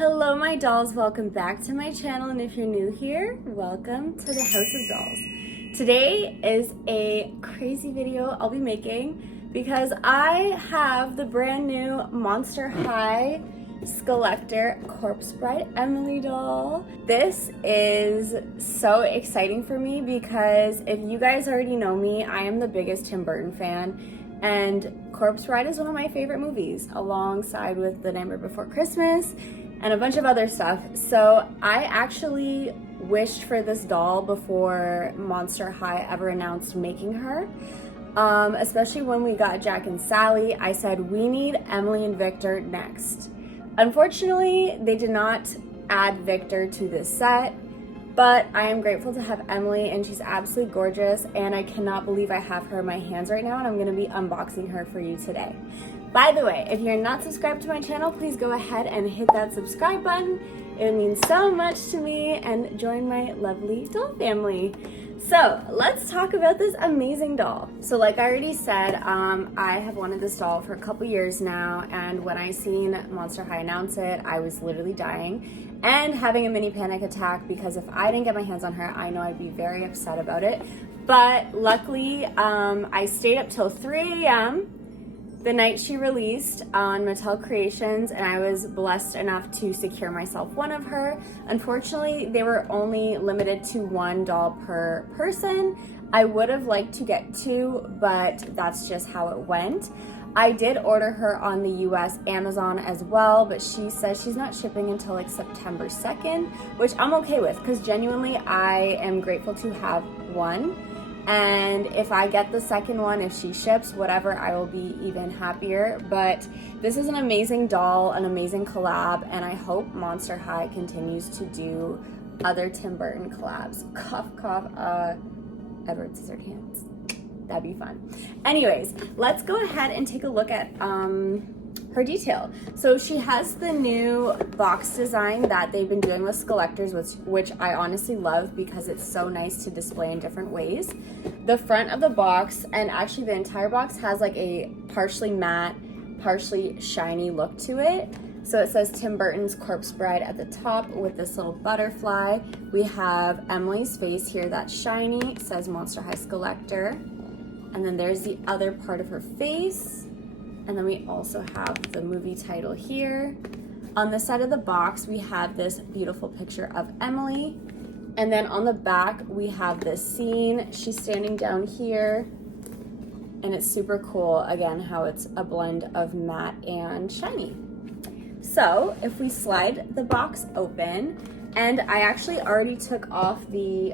Hello my dolls, welcome back to my channel, and if you're new here, welcome to the House of Dolls. Today is a crazy video I'll be making because I have the brand new Monster High Skullector Corpse Bride Emily doll. This is so exciting for me because if you guys already know me, I am the biggest Tim Burton fan, and Corpse Bride is one of my favorite movies alongside with The Nightmare Before Christmas and a bunch of other stuff. So I actually wished for this doll before Monster High ever announced making her. Especially when we got Jack and Sally, I said we need Emily and Victor next. Unfortunately, they did not add Victor to this set, but I am grateful to have Emily, and she's absolutely gorgeous, and I cannot believe I have her in my hands right now, and I'm gonna be unboxing her for you today. By the way, if you're not subscribed to my channel, please go ahead and hit that subscribe button. It means so much to me, and join my lovely doll family. So let's talk about this amazing doll. So like I already said, I have wanted this doll for a couple years now, and when I seen Monster High announce it, I was literally dying and having a mini panic attack because if I didn't get my hands on her, I know I'd be very upset about it. But luckily, I stayed up till 3 a.m. the night she released on Mattel Creations, and I was blessed enough to secure myself one of her. Unfortunately, they were only limited to one doll per person. I would have liked to get two, but that's just how it went. I did order her on the US Amazon as well, but she says she's not shipping until like September 2nd, which I'm okay with because genuinely I am grateful to have one. And if I get the second one, if she ships, whatever, I will be even happier. But this is an amazing doll, an amazing collab, and I hope Monster High continues to do other Tim Burton collabs. Cough, cough, Edward Scissorhands. That'd be fun. Anyways, let's go ahead and take a look at her detail. So she has the new box design that they've been doing with Skullectors, which I honestly love because it's so nice to display in different ways. The front of the box, and actually the entire box, has like a partially matte, partially shiny look to it. So it says Tim Burton's Corpse Bride at the top with this little butterfly. We have Emily's face here that's shiny. It says Monster High Skullector. And then there's the other part of her face. And then we also have the movie title here. On the side of the box, we have this beautiful picture of Emily. And then on the back, we have this scene. She's standing down here. And it's super cool, again, how it's a blend of matte and shiny. So if we slide the box open, and I actually already took off the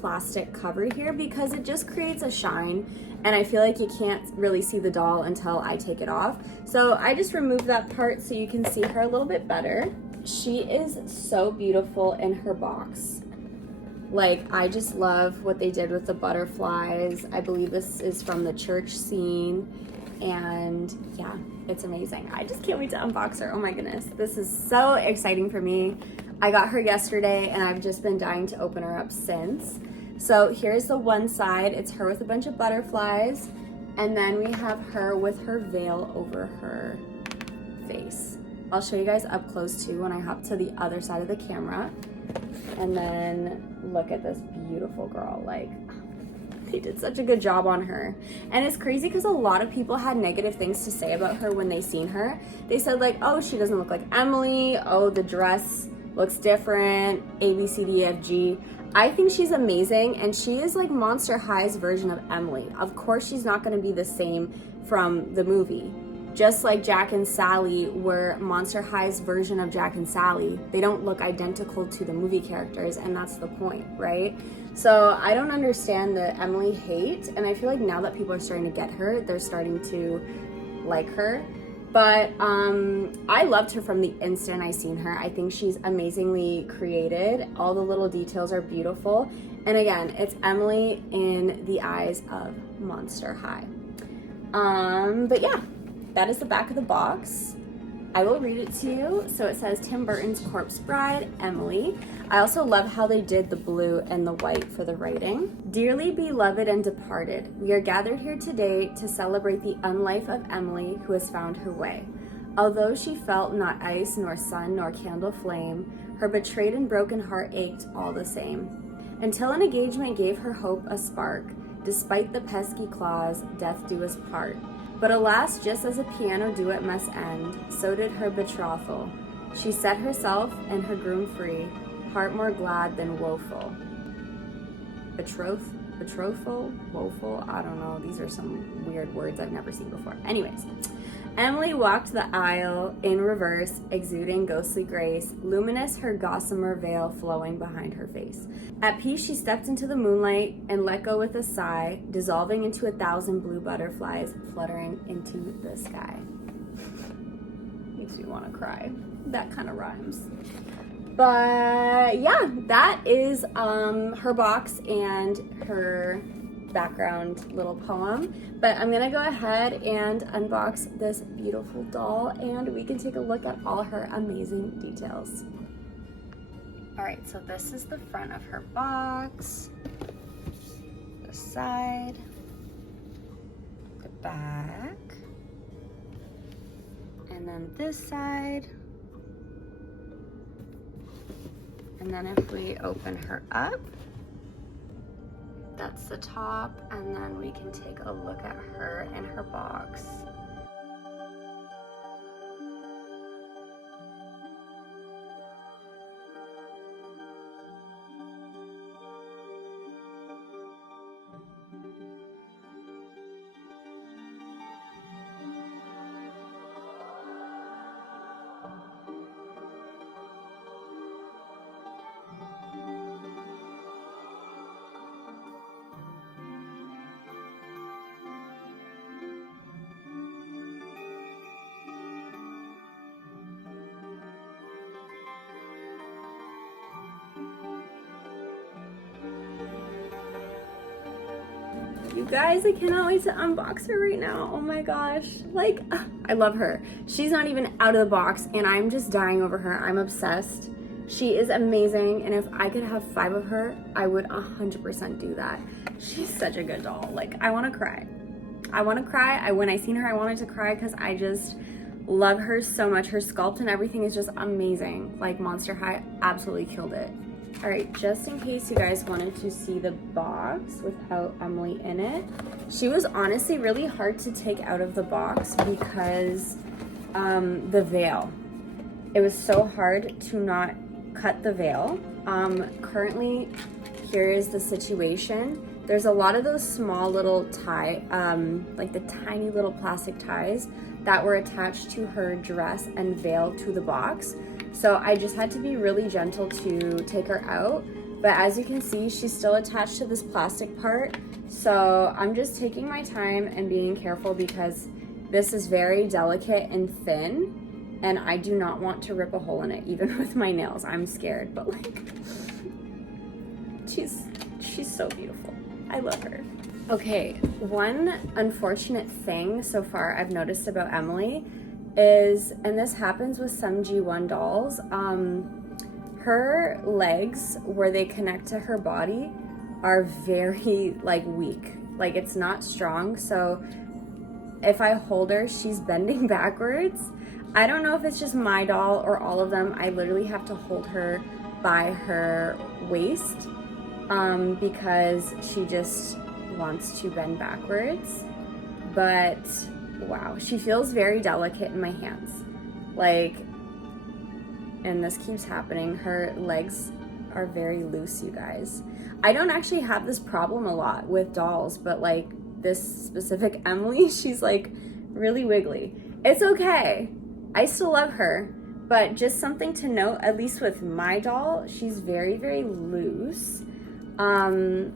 plastic cover here because it just creates a shine, and I feel like you can't really see the doll until I take it off. So I just removed that part so you can see her a little bit better. She is so beautiful in her box. Like, I just love what they did with the butterflies. I believe this is from the church scene, and yeah, it's amazing. I just can't wait to unbox her. Oh my goodness, this is so exciting for me. I got her yesterday and I've just been dying to open her up since. So here's the one side. It's her with a bunch of butterflies, and then we have her with her veil over her face. I'll show you guys up close too when I hop to the other side of the camera. And then look at this beautiful girl. Like, they did such a good job on her. And it's crazy because a lot of people had negative things to say about her when they seen her. They said like, oh, she doesn't look like Emily. Oh, the dress looks different, A, B, C, D, F, G. I think she's amazing, and she is like Monster High's version of Emily. Of course, she's not gonna be the same from the movie. Just like Jack and Sally were Monster High's version of Jack and Sally. They don't look identical to the movie characters, and that's the point, right? So I don't understand the Emily hate, and I feel like now that people are starting to get her, they're starting to like her. But I loved her from the instant I seen her. I think she's amazingly created. All the little details are beautiful. And again, it's Emily in the eyes of Monster High. But yeah, that is the back of the box. I will read it to you. So it says Tim Burton's Corpse Bride, Emily. I also love how they did the blue and the white for the writing. Dearly beloved and departed, we are gathered here today to celebrate the unlife of Emily who has found her way. Although she felt not ice, nor sun, nor candle flame, her betrayed and broken heart ached all the same. Until an engagement gave her hope a spark, despite the pesky clause, death do us part. But alas, just as a piano duet must end, so did her betrothal. She set herself and her groom free, heart more glad than woeful. Betrothal, woeful, I don't know, these are some weird words I've never seen before. Anyways, Emily walked the aisle in reverse, exuding ghostly grace, luminous her gossamer veil flowing behind her face. At peace she stepped into the moonlight and let go with a sigh, dissolving into 1,000 blue butterflies fluttering into the sky. Makes me want to cry. That kind of rhymes. But yeah, that is her box and her background little poem. But I'm gonna go ahead and unbox this beautiful doll and we can take a look at all her amazing details. All right, so this is the front of her box, the side, the back, and then this side. And then if we open her up, that's the top, and then we can take a look at her in her box. You guys, I cannot wait to unbox her right now. Oh my gosh. Like, I love her. She's not even out of the box and I'm just dying over her. I'm obsessed. She is amazing, and if I could have 5 of her, I would 100% do that. She's such a good doll. Like, I want to cry. I want to cry. When I seen her, I wanted to cry because I just love her so much. Her sculpt and everything is just amazing. Like, Monster High absolutely killed it. All right, just in case you guys wanted to see the box without Emily in it, she was honestly really hard to take out of the box because the veil. It was so hard to not cut the veil. Currently, here is the situation. There's a lot of those small little like the tiny little plastic ties that were attached to her dress and veil to the box. So I just had to be really gentle to take her out. But as you can see, she's still attached to this plastic part. So I'm just taking my time and being careful because this is very delicate and thin. And I do not want to rip a hole in it, even with my nails. I'm scared, but like, she's so beautiful. I love her. Okay, one unfortunate thing so far I've noticed about Emily is, and this happens with some G1 dolls, her legs where they connect to her body are very like weak. Like, it's not strong. So if I hold her, she's bending backwards. I don't know if it's just my doll or all of them. I literally have to hold her by her waist because she just wants to bend backwards. But wow, she feels very delicate in my hands. Like, and this keeps happening, her legs are very loose, you guys. I don't actually have this problem a lot with dolls, but like this specific Emily, she's like really wiggly. It's okay. I still love her, but just something to note, at least with my doll, she's very, very loose and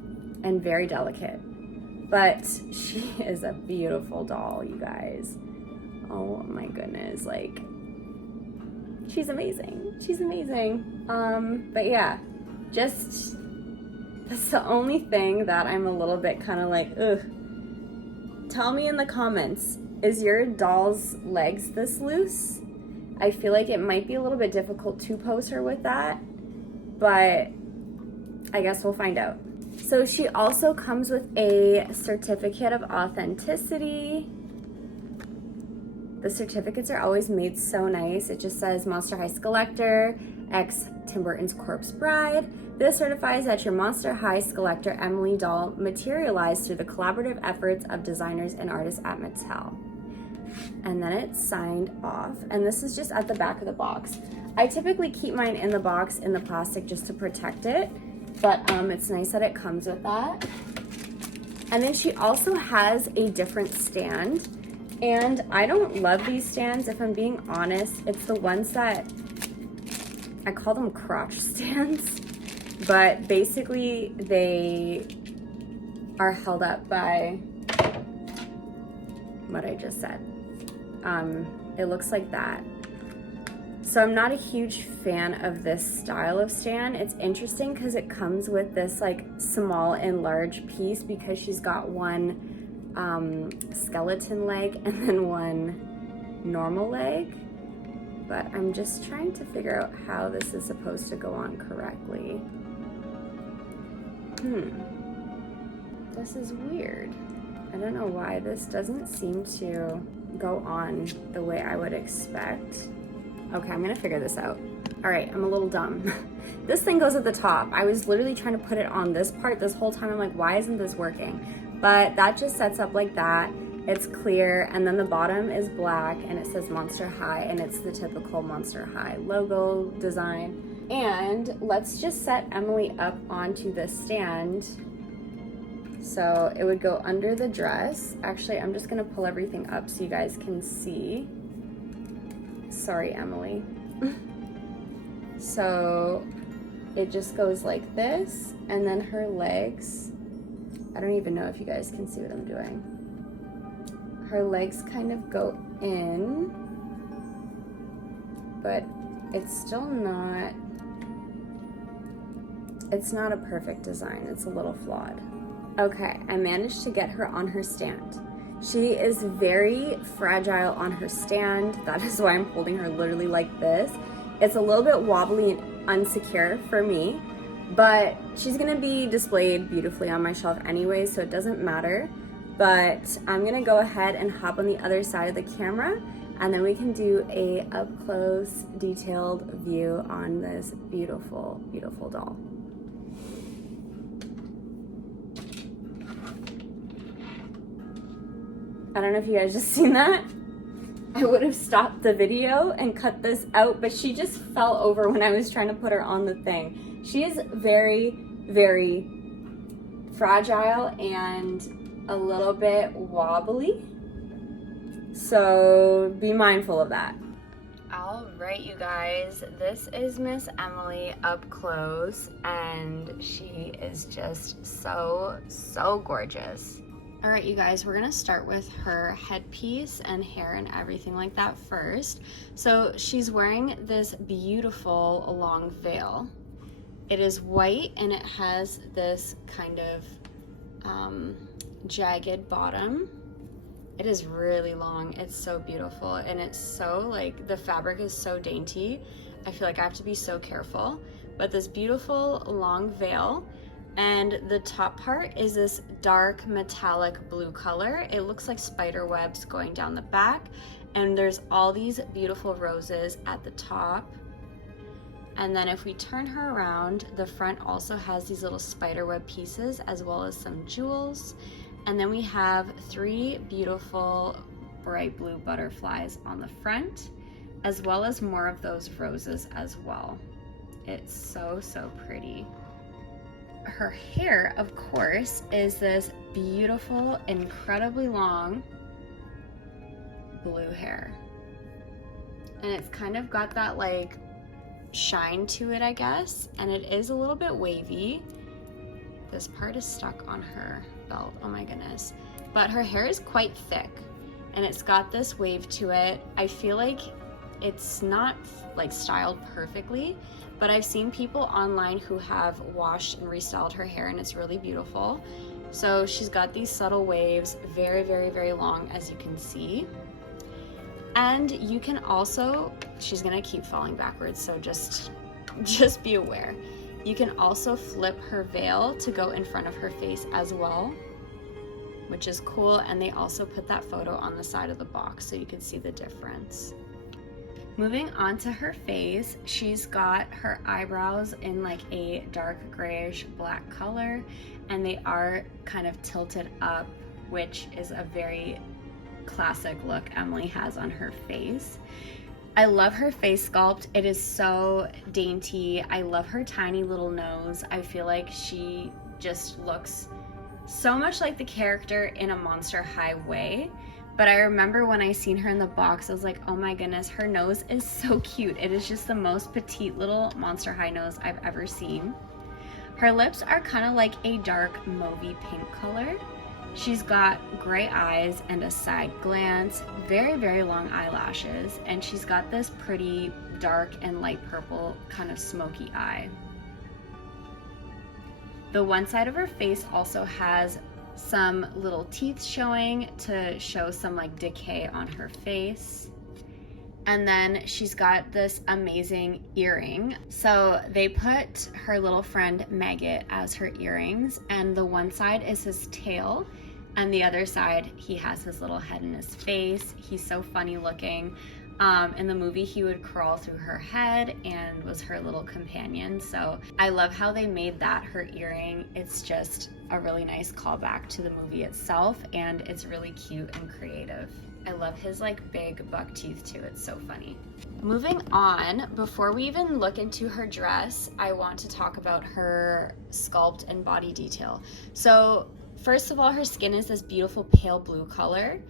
very delicate. But she is a beautiful doll, you guys. Oh my goodness, like, she's amazing. She's amazing. But yeah, just, that's the only thing that I'm a little bit kind of like, ugh. Tell me in the comments, is your doll's legs this loose? I feel like it might be a little bit difficult to pose her with that, but I guess we'll find out. So she also comes with a certificate of authenticity. The certificates are always made so nice. It just says Monster High Skullector, X Tim Burton's Corpse Bride. This certifies that your Monster High Skullector Emily doll materialized through the collaborative efforts of designers and artists at Mattel. And then it's signed off. And this is just at the back of the box. I typically keep mine in the box in the plastic just to protect it, but it's nice that it comes with that. And then she also has a different stand. And I don't love these stands, if I'm being honest. It's the ones that, I call them crotch stands, but basically they are held up by what I just said. It looks like that. So I'm not a huge fan of this style of stand. It's interesting because it comes with this like small and large piece, because she's got one skeleton leg and then one normal leg, but I'm just trying to figure out how this is supposed to go on correctly. This is weird. I don't know why this doesn't seem to go on the way I would expect. Okay, I'm gonna figure this out. All right, I'm a little dumb. This thing goes at the top. I was literally trying to put it on this part this whole time. I'm like, why isn't this working? But that just sets up like that. It's clear, and then the bottom is black, and it says Monster High, and it's the typical Monster High logo design. And let's just set Emily up onto this stand. So it would go under the dress. Actually, I'm just gonna pull everything up so you guys can see. Sorry, Emily. So it just goes like this, and then her legs, I don't even know if you guys can see what I'm doing. Her legs kind of go in, but it's still not, it's not a perfect design. It's a little flawed. Okay, I managed to get her on her stand. She is very fragile on her stand. That is why I'm holding her literally like this. It's a little bit wobbly and unsecure for me, but she's gonna be displayed beautifully on my shelf anyway, so it doesn't matter. But I'm gonna go ahead and hop on the other side of the camera, and then we can do a up-close, detailed view on this beautiful, beautiful doll. I don't know if you guys just seen that. I would have stopped the video and cut this out, but she just fell over when I was trying to put her on the thing. She is very, very fragile and a little bit wobbly, so be mindful of that. All right, you guys, this is Miss Emily up close, and she is just so, so gorgeous. All right, you guys, we're gonna start with her headpiece and hair and everything like that first. So she's wearing this beautiful long veil. It is white and it has this kind of jagged bottom. It is really long. It's so beautiful, and it's so like, the fabric is so dainty. I feel like I have to be so careful. But this beautiful long veil, and the top part is this dark metallic blue color. It looks like spider webs going down the back, and there's all these beautiful roses at the top. And then if we turn her around, the front also has these little spider web pieces as well as some jewels. And then we have 3 beautiful bright blue butterflies on the front, as well as more of those roses as well. It's so, so pretty. Her hair, of course, is this beautiful, incredibly long blue hair. And it's kind of got that like shine to it, I guess. And it is a little bit wavy. This part is stuck on her belt, oh my goodness. But her hair is quite thick, and it's got this wave to it. I feel like it's not like styled perfectly, but I've seen people online who have washed and restyled her hair, and it's really beautiful. So she's got these subtle waves, very, very, very long, as you can see. And you can also, she's gonna keep falling backwards, so just be aware. You can also flip her veil to go in front of her face as well. which is cool. And they also put that photo on the side of the box so you can see the difference. Moving on to her face, she's got her eyebrows in like a dark grayish black color, and they are kind of tilted up, which is a very classic look Emily has on her face. I love her face sculpt. It is so dainty. I love her tiny little nose. I feel like she just looks so much like the character in a Monster High way. But I remember when I seen her in the box, I was like, oh my goodness, her nose is so cute. It is just the most petite little Monster High nose I've ever seen. Her lips are kind of like a dark mauvey pink color. She's got gray eyes and a side glance, very, very long eyelashes, and she's got this pretty dark and light purple kind of smoky eye. The one side of her face also has some little teeth showing to show some like decay on her face. And then she's got this amazing earring. So they put her little friend Maggot as her earrings, and the one side is his tail, and the other side he has his little head and his face. He's so funny looking. In the movie, he would crawl through her head and was her little companion. So I love how they made that her earring. It's just a really nice callback to the movie itself, and it's really cute and creative. I love his like big buck teeth too. It's so funny. Moving on, before we even look into her dress, I want to talk about her sculpt and body detail. So first of all, her skin is this beautiful pale blue color.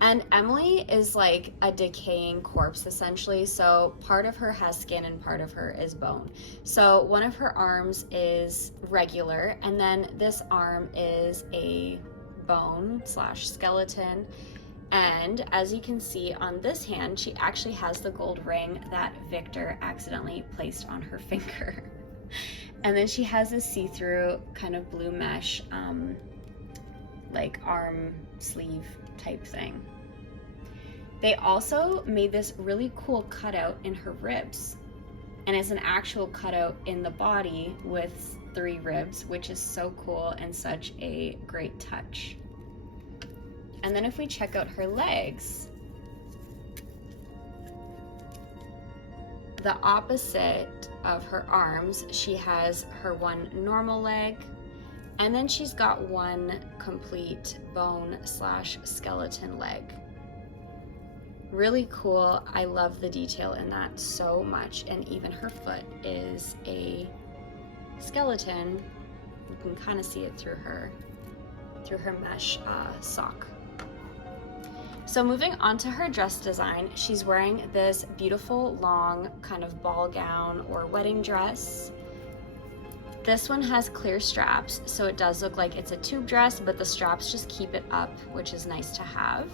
And Emily is like a decaying corpse essentially, so part of her has skin and part of her is bone. So one of her arms is regular, and then this arm is a bone slash skeleton. And as you can see on this hand, she actually has the gold ring that Victor accidentally placed on her finger. And then she has this see-through kind of blue mesh like arm sleeve type thing. They also made this really cool cutout in her ribs, and it's an actual cutout in the body with 3 ribs, which is so cool and such a great touch. And then if we check out her legs, the opposite of her arms, she has her one normal leg, and then she's got one complete bone slash skeleton leg. Really cool. I love the detail in that so much. And even her foot is a skeleton. You can kind of see it through her mesh sock. So moving on to her dress design, she's wearing this beautiful long kind of ball gown or wedding dress. This one has clear straps, so it does look like it's a tube dress, but the straps just keep it up, which is nice to have.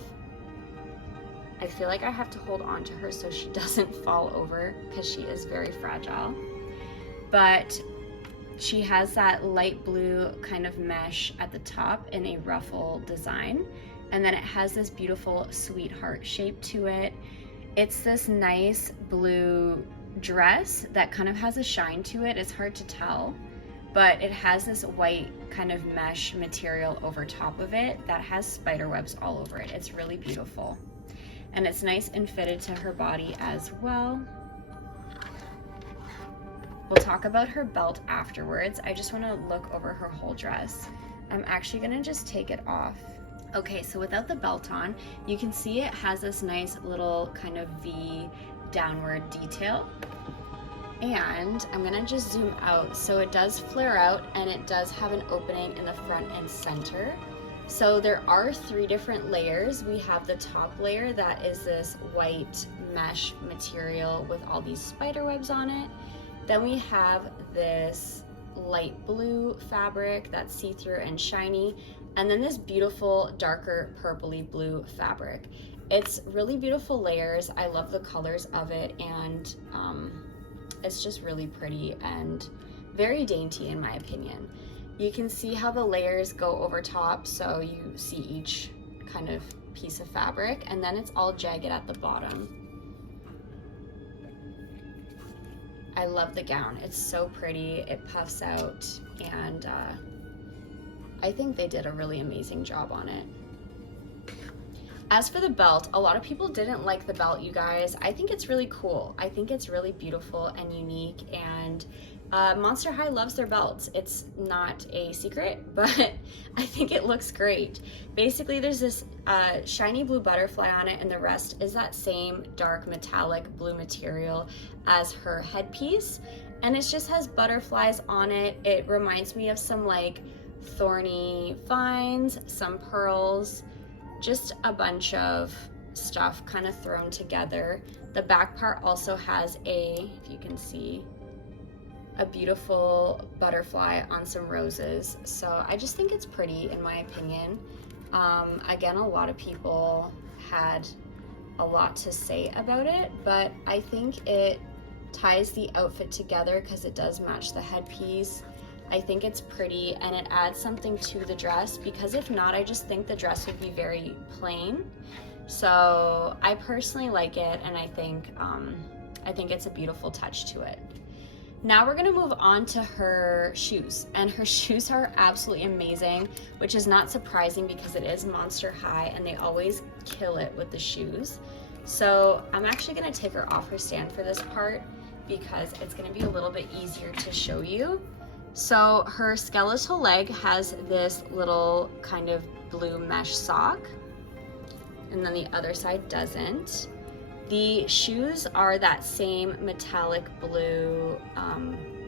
I feel like I have to hold on to her so she doesn't fall over because she is very fragile. But she has that light blue kind of mesh at the top in a ruffle design. And then it has this beautiful sweetheart shape to it. It's this nice blue dress that kind of has a shine to it. It's hard to tell, but it has this white kind of mesh material over top of it that has spider webs all over it. It's really beautiful. And it's nice and fitted to her body as well. We'll talk about her belt afterwards. I just want to look over her whole dress. I'm actually going to just take it off. Okay, so without the belt on, you can see it has this nice little kind of V downward detail. And I'm gonna just zoom out. So it does flare out and it does have an opening in the front and center. So there are 3 different layers. We have the top layer that is this white mesh material with all these spider webs on it. Then we have this light blue fabric that's see-through and shiny. And then this beautiful darker purpley blue fabric. It's really beautiful layers. I love the colors of it, and it's just really pretty and very dainty in my opinion. You can see how the layers go over top, so you see each kind of piece of fabric, and then it's all jagged at the bottom. I love the gown. It's so pretty. It puffs out, and I think they did a really amazing job on it. As for the belt, a lot of people didn't like the belt, you guys. I think it's really cool. I think it's really beautiful and unique, and Monster High loves their belts. It's not a secret, but I think it looks great. Basically, there's this shiny blue butterfly on it, and the rest is that same dark metallic blue material as her headpiece, and it just has butterflies on it. It reminds me of some like thorny vines, some pearls, just a bunch of stuff kind of thrown together. The back part also has if you can see, a beautiful butterfly on some roses. So I just think it's pretty, in my opinion. Again, a lot of people had a lot to say about it, but I think it ties the outfit together because it does match the headpiece. I think it's pretty, and it adds something to the dress, because if not, I just think the dress would be very plain. So I personally like it, and I think it's a beautiful touch to it. Now we're gonna move on to her shoes, and her shoes are absolutely amazing, which is not surprising because it is Monster High and they always kill it with the shoes. So I'm actually gonna take her off her stand for this part because it's gonna be a little bit easier to show you. So her skeletal leg has this little kind of blue mesh sock, and then the other side doesn't. The shoes are that same metallic blue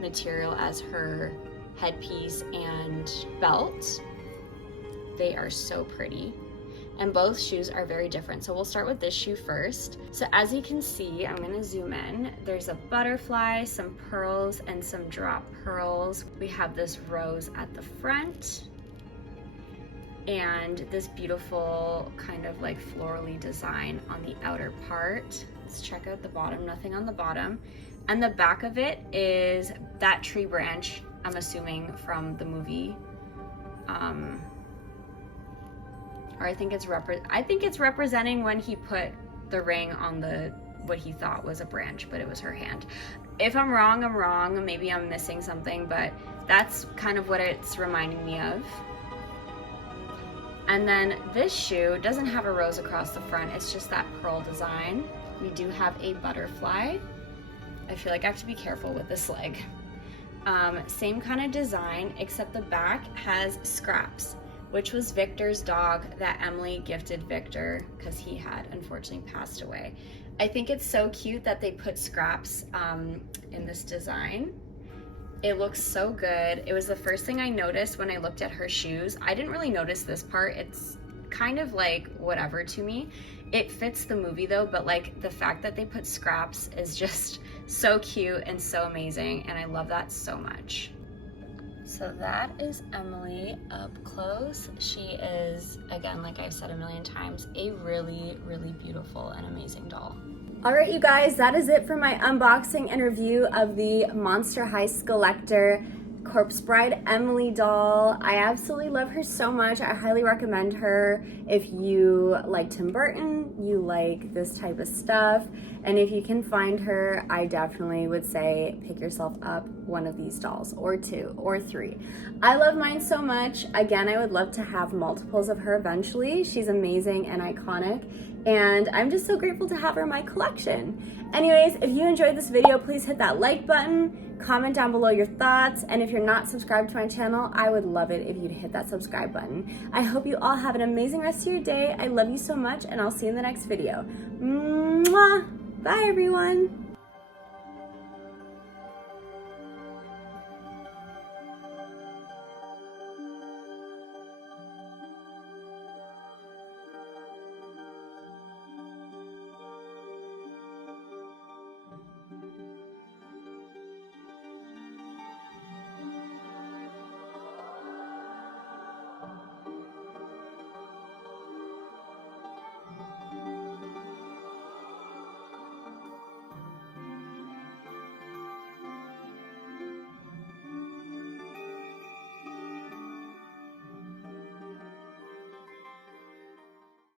material as her headpiece and belt. They are so pretty, and both shoes are very different. So we'll start with this shoe first. So as you can see, I'm gonna zoom in. There's a butterfly, some pearls, and some drop pearls. We have this rose at the front, and this beautiful kind of like florally design on the outer part. Let's check out the bottom, nothing on the bottom. And the back of it is that tree branch, I'm assuming from the movie. Or I think it's representing when he put the ring on what he thought was a branch, but it was her hand. If I'm wrong, I'm wrong. Maybe I'm missing something, but that's kind of what it's reminding me of. And then this shoe doesn't have a rose across the front, it's just that pearl design. We do have a butterfly. I feel like I have to be careful with this leg. Same kind of design, except the back has Scraps, which was Victor's dog that Emily gifted Victor because he had unfortunately passed away. I think it's so cute that they put Scraps in this design. It looks so good. It was the first thing I noticed when I looked at her shoes. I didn't really notice this part. It's kind of like whatever to me. It fits the movie though, but like the fact that they put Scraps is just so cute and so amazing, and I love that so much. So that is Emily up close. She is, again, like I've said a million times, a really, really beautiful and amazing doll. All right, you guys, that is it for my unboxing and review of the Monster High Skullector Corpse Bride Emily doll. I absolutely love her so much. I highly recommend her if you like Tim Burton, you like this type of stuff, and if you can find her, I definitely would say pick yourself up one of these dolls, or two, or three. I love mine so much. Again, I would love to have multiples of her eventually. She's amazing and iconic, and I'm just so grateful to have her in my collection. Anyways, if you enjoyed this video, please hit that like button, comment down below your thoughts, and if you're not subscribed to my channel, I would love it if you'd hit that subscribe button. I hope you all have an amazing rest of your day. I love you so much, and I'll see you in the next video. Mwah! Bye, everyone.